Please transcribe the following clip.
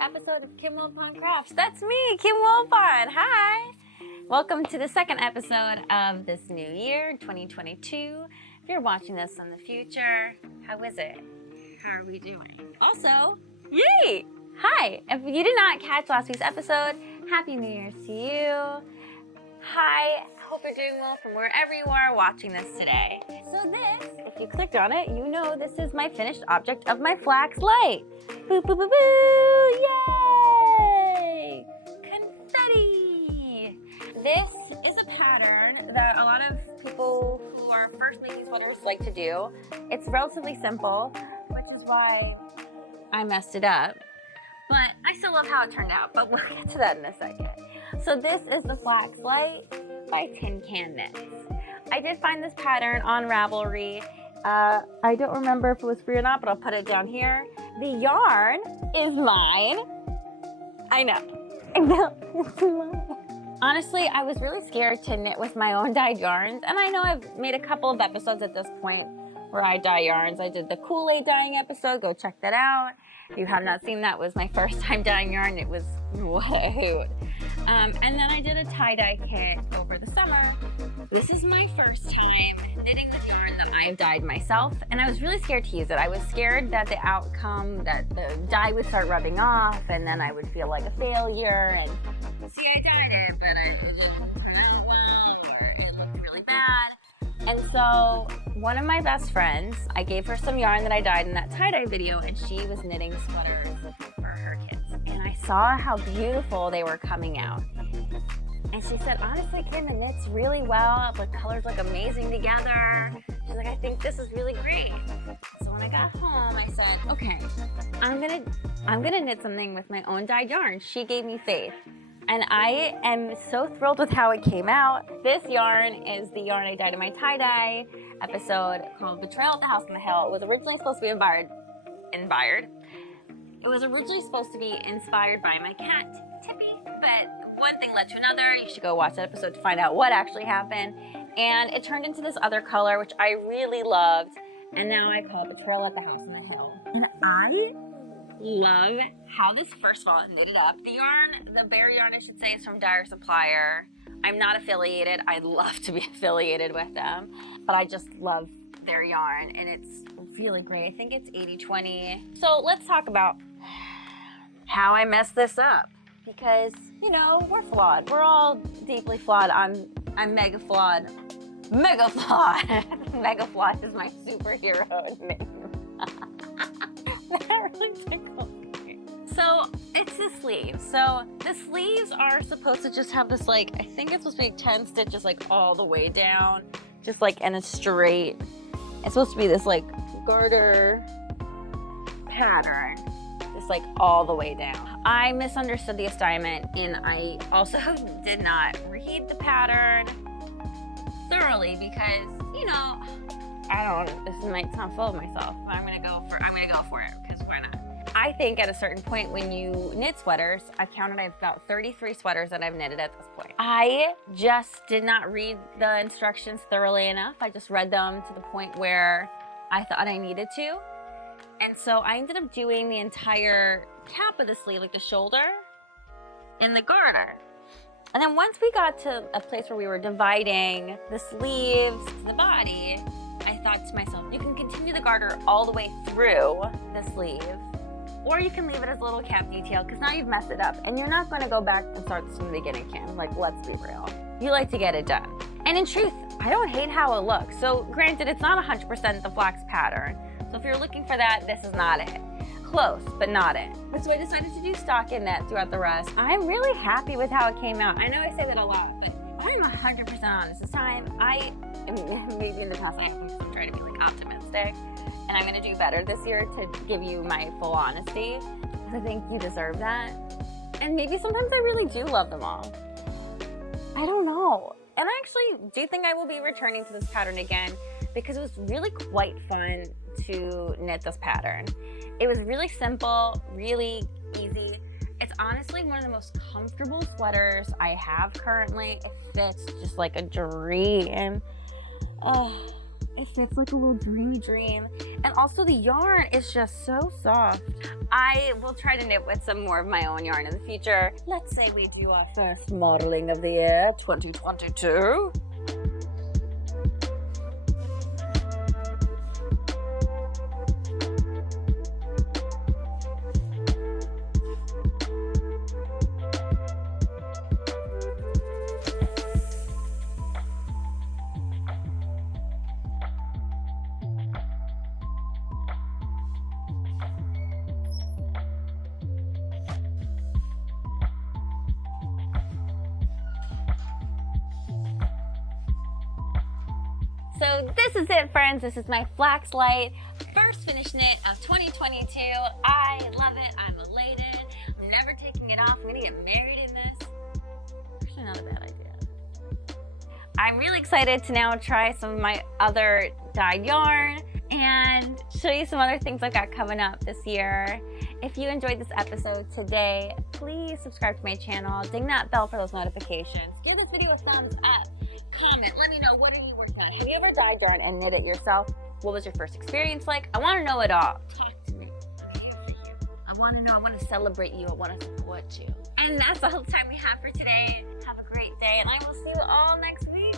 episode of Kim Wilpon Crafts. That's me, Kim Wilpon. Hi. Welcome to the second episode of this new year, 2022. If you're watching this in the future, how is it? How are we doing? Also, yay! Hi. If you did not catch last week's episode, Happy New Year's to you. Hi. Hope you're doing well from wherever you are watching this today. So this, if you clicked on it, you know this is my finished object of my Flax Light. Boo, boo, boo, boo, yay! Confetti! This is a pattern that a lot of people who are first making sweaters like to do. It's relatively simple, which is why I messed it up. But I still love how it turned out, but we'll get to that in a second. So this is the Flax Light by Tin Can Knits. I did find this pattern on Ravelry. I don't remember if it was free or not, but I'll put it down here. The yarn is mine. I know. It's mine. Honestly, I was really scared to knit with my own dyed yarns, and I know I've made a couple of episodes at this point where I dye yarns. I did the Kool-Aid dyeing episode, go check that out. If you have not seen that, was my first time dyeing yarn. It was what a hoot. And then I did a tie-dye kit over the summer. This is my first time knitting with yarn that I've dyed myself, and I was really scared to use it. I was scared that the outcome, that the dye would start rubbing off, and then I would feel like a failure, and see, I dyed it, but it didn't come out well, or it looked really bad. And so one of my best friends, I gave her some yarn that I dyed in that tie-dye video, and she was knitting sweaters for her kids. And I saw how beautiful they were coming out. And she said, honestly, Kim, it knits really well. The colors look amazing together. She's like, I think this is really great. So when I got home, I said, okay, I'm gonna knit something with my own dyed yarn. She gave me faith. And I am so thrilled with how it came out. This yarn is the yarn I dyed in my tie-dye episode called Betrayal at the House on the Hill. It was originally supposed to be It was originally supposed to be inspired by my cat, Tippy, but one thing led to another. You should go watch that episode to find out what actually happened. And it turned into this other color, which I really loved. And now I call it Betrayal at the House on the Hill. And I love how this, first of all, knitted up. The yarn, the bare yarn, I should say, is from Dyer Supplier. I'm not affiliated. I'd love to be affiliated with them, but I just love their yarn, and it's really great. I think it's 80/20. So let's talk about how I messed this up, because, you know, we're flawed. We're all deeply flawed. I'm mega flawed. Mega flawed. Mega flawed is my superhero name. That really tickled me. So it's the sleeves. So the sleeves are supposed to just have this, like, I think it's supposed to be 10 stitches like all the way down, just like in a straight. It's supposed to be this like garter pattern, just like all the way down. I misunderstood the assignment, and I also did not read the pattern thoroughly because, you know, I don't, this might sound full of myself, but I'm gonna go for it, because why not? I think at a certain point when you knit sweaters, I've counted about 33 sweaters that I've knitted at this point. I just did not read the instructions thoroughly enough. I just read them to the point where I thought I needed to. And so I ended up doing the entire cap of the sleeve, like the shoulder and the garter. And then once we got to a place where we were dividing the sleeves to the body, I thought to myself, you can continue the garter all the way through the sleeve, or you can leave it as a little cap detail, because now you've messed it up, and you're not going to go back and start this from the beginning, Kim. Like, let's be real. You like to get it done. And in truth, I don't hate how it looks. So granted, it's not 100% the flax pattern. So if you're looking for that, this is not it. Close, but not it. So I decided to do stocking knit throughout the rest. I'm really happy with how it came out. I know I say that a lot, but I'm 100% honest this time. Maybe in the past I'm trying to be like optimistic, and I'm gonna do better this year to give you my full honesty, because I think you deserve that. And maybe sometimes I really do love them all. I don't know. And I actually do think I will be returning to this pattern again, because it was really quite fun to knit this pattern. It was really simple, really easy. It's honestly one of the most comfortable sweaters I have currently. It fits just like a dream. Oh, It fits like a little dreamy dream. And also the yarn is just so soft. I will try to knit with some more of my own yarn in the future. Let's say we do our first modeling of the year, 2022. So this is it, friends. This is my Flax Light first finished knit of 2022. I love it. I'm elated. I'm never taking it off. I'm gonna get married in this. Actually, not a bad idea. I'm really excited to now try some of my other dyed yarn and show you some other things I've got coming up this year. If you enjoyed this episode today, please subscribe to my channel. Ding that bell for those notifications. Give this video a thumbs up. Comment, let me know, what are you working on? Have you ever dyed yarn and knit it yourself? What was your first experience like? I want to know it all. Talk to me. I'm here for you. I want to know. I want to celebrate you. I want to support you. And that's all the time we have for today. Have a great day, and I will see you all next week.